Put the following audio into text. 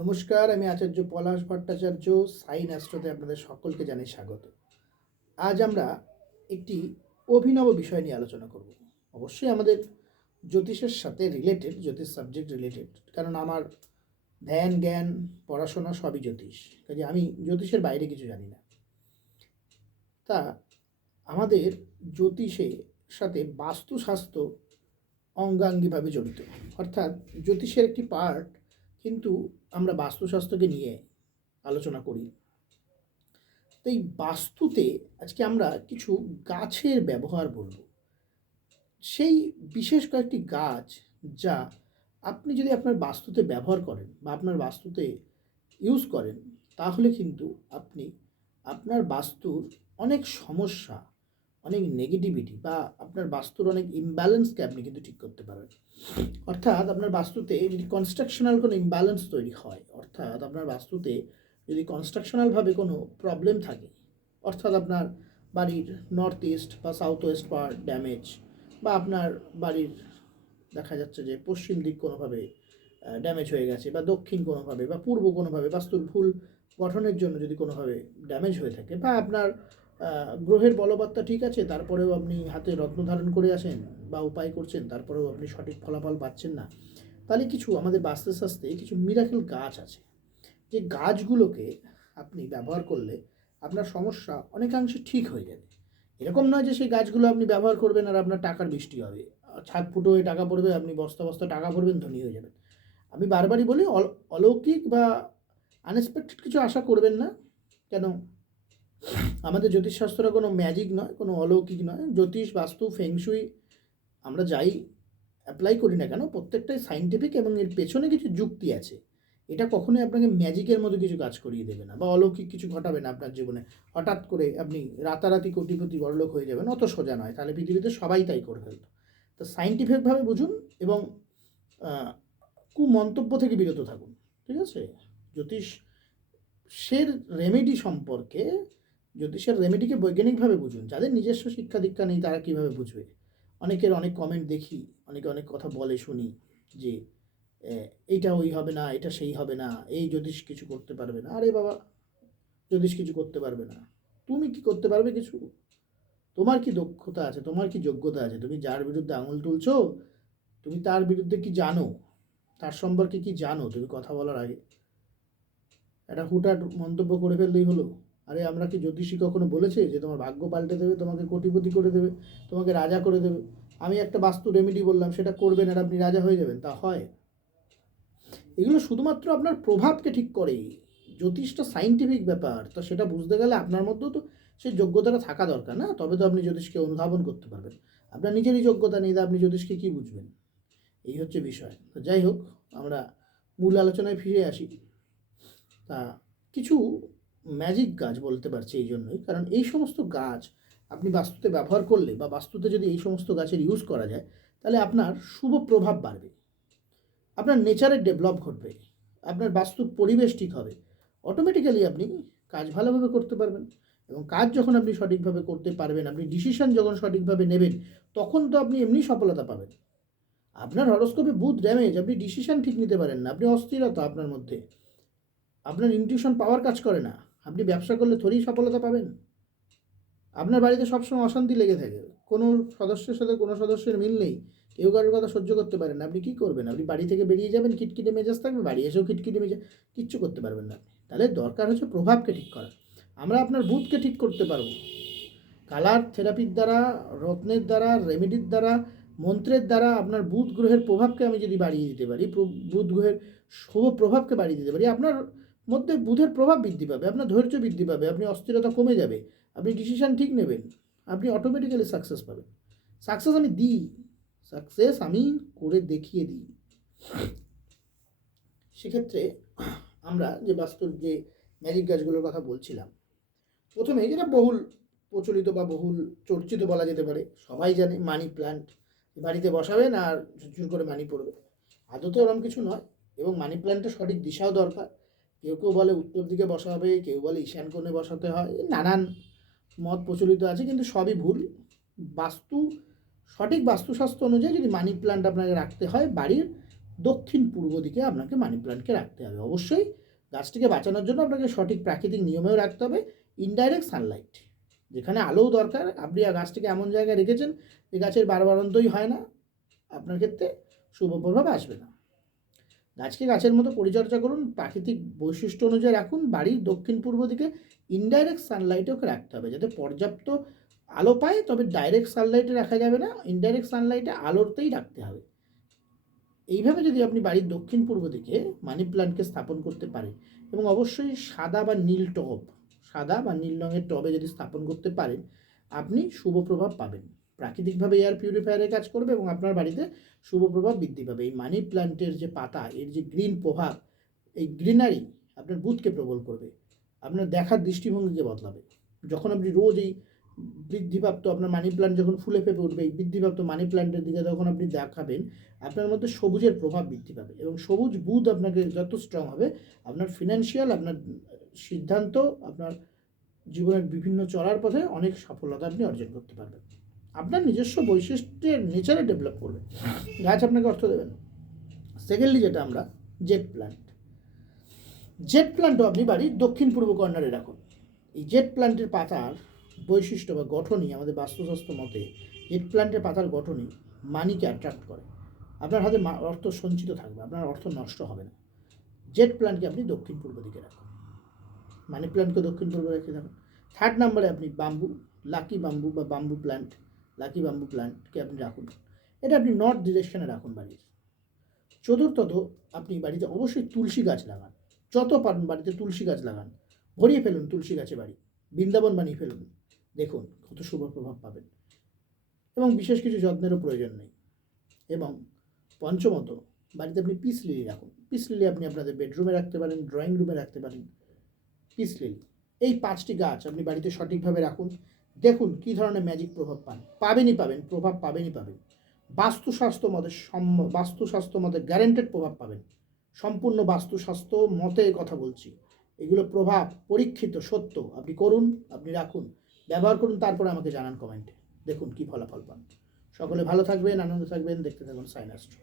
নমস্কার, আমি আচার্য পলাশ ভট্টাচার্য। সাইন অ্যাস্ট্রোতে আপনাদের সকলকে জানাই স্বাগত। আজ আমরা একটি অভিনব বিষয় নিয়ে আলোচনা করব। অবশ্যই আমাদের জ্যোতিষের সাথে রিলেটেড, জ্যোতিষ সাবজেক্ট রিলেটেড, কারণ আমার ধ্যান জ্ঞান পড়াশোনা সবই জ্যোতিষ, কাজে আমি জ্যোতিষের বাইরে কিছু জানি না। তা আমাদের জ্যোতিষের সাথে বাস্তুশাস্ত্র অঙ্গাঙ্গিভাবে জড়িত, অর্থাৎ জ্যোতিষের একটি পার্ট, কিন্তু আমরা বাস্তুশাস্ত্রকে নিয়ে আলোচনা করি। তো এই বাস্তুতে আজকে আমরা কিছু গাছের ব্যবহার বলব, সেই বিশেষ কয়েকটি গাছ যা আপনি যদি আপনার বাস্তুতে ব্যবহার করেন বা আপনার বাস্তুতে ইউজ করেন, তাহলে কিন্তু আপনি আপনার বাস্তুর অনেক সমস্যা, অনেক নেগেটিভিটি বা আপনার বাস্তুর অনেক ইমব্যালেন্সকে আপনি কিন্তু ঠিক করতে পারবেন। অর্থাৎ আপনার বাস্তুতে যদি কনস্ট্রাকশনাল কোনো ইমব্যালেন্স তৈরি হয়, অর্থাৎ আপনার বাস্তুতে যদি কনস্ট্রাকশনালভাবে কোনো প্রবলেম থাকে, অর্থাৎ আপনার বাড়ির নর্থ ইস্ট বা সাউথ ওয়েস্ট পার্ট ড্যামেজ, বা আপনার বাড়ির দেখা যাচ্ছে যে পশ্চিম দিক কোনোভাবে ড্যামেজ হয়ে গেছে, বা দক্ষিণ কোনোভাবে বা পূর্ব কোনোভাবে বাস্তুর ভুল গঠনের জন্য যদি কোনোভাবে ড্যামেজ হয়ে থাকে, বা আপনার গ্রহের বলবত্তা ঠিক আছে, তারপরেও আপনি হাতে রত্ন ধারণ করে আসেন বা উপায় করছেন, তারপরেও আপনি সঠিক ফলাফল পাচ্ছেন না, তাহলে কিছু আমাদের বাস্তুশাস্ত্রে কিছু মিরাকেল গাছ আছে, যে গাছগুলোকে আপনি ব্যবহার করলে আপনার সমস্যা অনেকাংশে ঠিক হয়ে যাবে। এরকম নয় যে সেই গাছগুলো আপনি ব্যবহার করবেন আর আপনার টাকার বৃষ্টি হবে, ছাদ ফুটো হয়ে টাকা পড়বে, আপনি বস্তা বস্তা টাকা পড়বেন, ধনী হয়ে যাবেন। আমি বারবারই বলি, অলৌকিক বা আনএক্সপেক্টেড কিছু আশা করবেন না। কেন, আমাদের জ্যোতিষশাস্ত্র কোনো ম্যাজিক নয়, কোনো অলৌকিক নয়। জ্যোতিষ, বাস্তু, ফেংশুই আমরা যাই অ্যাপ্লাই করি না কেন, প্রত্যেকটাই সাইন্টিফিক এবং এর পেছনে কিছু যুক্তি আছে। এটা কখনোই আপনাকে ম্যাজিকের মতো কিছু কাজ করিয়ে দেবে না বা অলৌকিক কিছু ঘটাবে না আপনার জীবনে। হঠাৎ করে আপনি রাতারাতি কোটিপতি বড়লোক হয়ে যাবেন, অত সোজা নয়, তাহলে পৃথিবীতে সবাই তাই করে ফেলতো। তো সাইন্টিফিকভাবে বুঝুন এবং কুমন্তব্য থেকে বিরত থাকুন, ঠিক আছে? জ্যোতিষের রেমেডি সম্পর্কে, জ্যোতিষের রেমেডিকে বৈজ্ঞানিকভাবে বুঝুন। যাদের নিজস্ব শিক্ষা দীক্ষা নেই তারা কীভাবে বুঝবে? অনেকের অনেক কমেন্ট দেখি, অনেকে অনেক কথা বলে শুনি যে এইটা ওই হবে না, এটা সেই হবে না, এই জ্যোতিষ কিছু করতে পারবে না। আরে বাবা, জ্যোতিষ কিছু করতে পারবে না, তুমি কি করতে পারবে কিছু? তোমার কি দক্ষতা আছে, তোমার কি যোগ্যতা আছে? তুমি যার বিরুদ্ধে আঙুল তুলছো, তুমি তার বিরুদ্ধে কি জানো, তার সম্পর্কে কি জানো? তুমি কথা বলার আগে একটা হুটহাট মন্তব্য করে ফেললেই হলো? আরে আমরা কি জ্যোতিষী কখনো বলেছে যে তোমার ভাগ্য পাল্টে দেবে, তোমাকে কোটিপতি করে দেবে, তোমাকে রাজা করে দেবে? আমি একটা বাস্তু রেমেডি বললাম, সেটা করবেন আর আপনি রাজা হয়ে যাবেন, তা হয়? এগুলো শুধুমাত্র আপনার প্রভাবকে ঠিক করে। জ্যোতিষটা সাইন্টিফিক ব্যাপার, তো সেটা বুঝতে গেলে আপনার মধ্যেও তো সেই যোগ্যতাটা থাকা দরকার না? তবে তো আপনি জ্যোতিষকে অনুধাবন করতে পারবেন। আপনার নিজেরই যোগ্যতা নেই, তা আপনি জ্যোতিষকে কী বুঝবেন? এই হচ্ছে বিষয়। তো যাই হোক, আমরা মূল আলোচনায় ফিরে আসি। তা কিছু ম্যাজিক গাছ বলতে পারছি এই জন্যই, কারণ এই সমস্ত গাছ আপনি বাস্তুতে ব্যবহার করলে বা বাস্তুতে যদি এই সমস্ত গাছের ইউজ করা যায়, তাহলে আপনার শুভ প্রভাব বাড়বে, আপনার নেচারের ডেভেলপ ঘটবে, আপনার বাস্তুর পরিবেশ ঠিক হবে, অটোমেটিক্যালি আপনি কাজ ভালোভাবে করতে পারবেন। এবং কাজ যখন আপনি সঠিকভাবে করতে পারবেন, আপনি ডিসিশন যখন সঠিকভাবে নেবেন, তখন তো আপনি এমনি সফলতা পাবেন। আপনার হরোস্কোপে বুধ ড্যামেজ, আপনি ডিসিশন ঠিক নিতে পারেন না, আপনি অস্থিরতা আপনার মধ্যে, আপনার ইনটিউশন পাওয়ার কাজ করে না, আপনি ব্যবসা করলে থোড়ি সফলতা পাবেন। আপনার বাড়িতে সবসময় অশান্তি লেগে থাকে, কোনো সদস্যের সাথে কোনো সদস্যের মিল নেই, কেউ কারোর কথা সহ্য করতে পারেন না, আপনি কী করবেন? আপনি বাড়ি থেকে বেরিয়ে যাবেন, খিটখিটে মেজাজ থাকবে, বাড়ি এসেও খিটখিটে মেজাজ, কিচ্ছু করতে পারবেন না। তাহলে দরকার হচ্ছে প্রভাবকে ঠিক করা। আমরা আপনার বুধকে ঠিক করতে পারবো কালার থেরাপির দ্বারা, রত্নের দ্বারা, রেমেডির দ্বারা, মন্ত্রের দ্বারা। আপনার বুধ গ্রহের প্রভাবকে আমি যদি বাড়িয়ে দিতে পারি, বুধ গ্রহের শুভ প্রভাবকে বাড়িয়ে দিতে পারি, আপনার মধ্যে বুধের প্রভাব বৃদ্ধি পাবে, আপনার ধৈর্য বৃদ্ধি পাবে, আপনি অস্থিরতা কমে যাবে, আপনি ডিসিশান ঠিক নেবেন, আপনি অটোমেটিক্যালি সাকসেস পাবেন। সাকসেস আমি দিই, সাকসেস আমি করে দেখিয়ে দিই। সেক্ষেত্রে আমরা যে বাস্তুর যে ম্যাজিক গাছগুলোর কথা বলছিলাম, প্রথমে যেটা বহুল প্রচলিত বা বহুল চর্চিত বলা যেতে পারে, সবাই জানে, মানি প্ল্যান্ট। বাড়িতে বসাবেন আর ঝুরঝুর করে মানি পড়বে। আদতে ওরকম কিছু নয়, এবং মানি প্ল্যান্টের সঠিক দিশাও দরকার। কেউ কেউ বলে উত্তর দিকে বসা হবে, কেউ বলে ঈশান কোণে বসাতে হয়, নানান মত প্রচলিত আছে, কিন্তু সবই ভুল। বাস্তু, সঠিক বাস্তুশাস্ত্র অনুযায়ী যদি মানি প্ল্যান্ট আপনাকে রাখতে হয় বাড়ির দক্ষিণ পূর্ব দিকে আপনাকে মানি প্ল্যান্টকে রাখতে হবে। অবশ্যই গাছটিকে বাঁচানোর জন্য আপনাকে সঠিক প্রাকৃতিক নিয়মেও রাখতে হবে। ইনডাইরেক্ট সানলাইট, যেখানে আলোও দরকার, আপনি গাছটিকে এমন জায়গায় রেখেছেন যে গাছের বারবারন্তই হয় না, আপনার ক্ষেত্রে শুভ প্রভাব আসবে না। গাছকে গাছের মতো পরিচর্যা করুন, প্রাকৃতিক বৈশিষ্ট্য অনুযায়ী রাখুন। বাড়ির দক্ষিণ পূর্ব দিকে ইনডাইরেক্ট সানলাইটে ওকে রাখতে হবে, যাতে পর্যাপ্ত আলো পায়। তবে ডাইরেক্ট সানলাইটে রাখা যাবে না, ইনডাইরেক্ট সানলাইটে আলোতেই রাখতে হবে। এইভাবে যদি আপনি বাড়ির দক্ষিণ পূর্ব দিকে মানি প্ল্যান্টকে স্থাপন করতে পারেন, এবং অবশ্যই সাদা বা নীল টব, সাদা বা নীল রঙের টবে যদি স্থাপন করতে পারেন, আপনি শুভ প্রভাব পাবেন। প্রাকৃতিকভাবে এয়ার পিউরিফায়ারের কাজ করবে এবং আপনার বাড়িতে শুভ প্রভাব বৃদ্ধি পাবে। এই মানি প্ল্যান্টের যে পাতা, এর যে গ্রিন প্রভাব, এই গ্রিনারি আপনার বুথকে প্রবল করবে, আপনার দেখার দৃষ্টিভঙ্গিকে বদলাবে। যখন আপনি রোজ এই বৃদ্ধিপ্রাপ্ত আপনার মানি প্ল্যান্ট যখন ফুলে ফেপে উঠবে, এই বৃদ্ধিপ্রাপ্ত মানি প্ল্যান্টের দিকে যখন আপনি দেখাবেন, আপনার মধ্যে সবুজের প্রভাব বৃদ্ধি পাবে। এবং সবুজ বুধ আপনাকে যত স্ট্রং হবে, আপনার ফিনান্সিয়াল, আপনার সিদ্ধান্ত, আপনার জীবনের বিভিন্ন চলার পথে অনেক সফলতা আপনি অর্জন করতে পারবেন। আপনার নিজস্ব বৈশিষ্ট্যের নেচারে ডেভেলপ করবে, গাছ আপনাকে অর্থ দেবেন। সেকেন্ডলি যেটা আমরা জেট প্ল্যান্ট, জেট প্ল্যান্টও আপনি বাড়ির দক্ষিণ পূর্ব কর্নারে রাখুন। এই জেট প্ল্যান্টের পাতার বৈশিষ্ট্য বা গঠনই আমাদের বাস্তুশাস্ত্র মতে, জেট প্ল্যান্টের পাতার গঠনই মানিকে অ্যাট্রাক্ট করে। আপনার হাতে অর্থ সঞ্চিত থাকবে, আপনার অর্থ নষ্ট হবে না। জেট প্ল্যান্টকে আপনি দক্ষিণ পূর্ব দিকে রাখুন, মানি প্ল্যান্টকে দক্ষিণ পূর্ব রেখে রাখুন। থার্ড নাম্বারে আপনি বাম্বু, লাকি বাম্বু বা বাম্বু প্ল্যান্ট, লাকি বাম্বু প্ল্যান্টকে আপনি রাখুন। এটা আপনি নর্থ ডিরেকশনে রাখুন বাড়ির। চতুর্থত, আপনি বাড়িতে অবশ্যই তুলসী গাছ লাগান, যত পারেন বাড়িতে তুলসী গাছ লাগান, ভরিয়ে ফেলুন তুলসী গাছে বাড়ি, বৃন্দাবন বানিয়ে ফেলুন, দেখুন কত শুভ প্রভাব পাবেন। এবং বিশেষ কিছু যত্নেরও প্রয়োজন নেই। এবং পঞ্চমত, বাড়িতে আপনি পিস লিলি রাখুন। পিস লিলি আপনি আপনাদের বেডরুমে রাখতে পারেন, ড্রয়িং রুমে রাখতে পারেন। পিস লিলি, এই 5টি গাছ আপনি বাড়িতে সঠিকভাবে রাখুন, দেখুন কী ধরনের ম্যাজিক প্রভাব পান। পাবেন, প্রভাব পাবেন। বাস্তুস্বাস্থ্য মতে গ্যারেন্টেড প্রভাব পাবেন। সম্পূর্ণ বাস্তুস্বাস্থ্য মতে কথা বলছি, এগুলো প্রভাব পরীক্ষিত, সত্য। আপনি করুন, আপনি রাখুন, ব্যবহার করুন, তারপরে আমাকে জানান কমেন্টে, দেখুন কী ফলাফল পান। সকলে ভালো থাকবেন, আনন্দ থাকবেন, দেখতে থাকুন সাইন অ্যাস্ট্রো।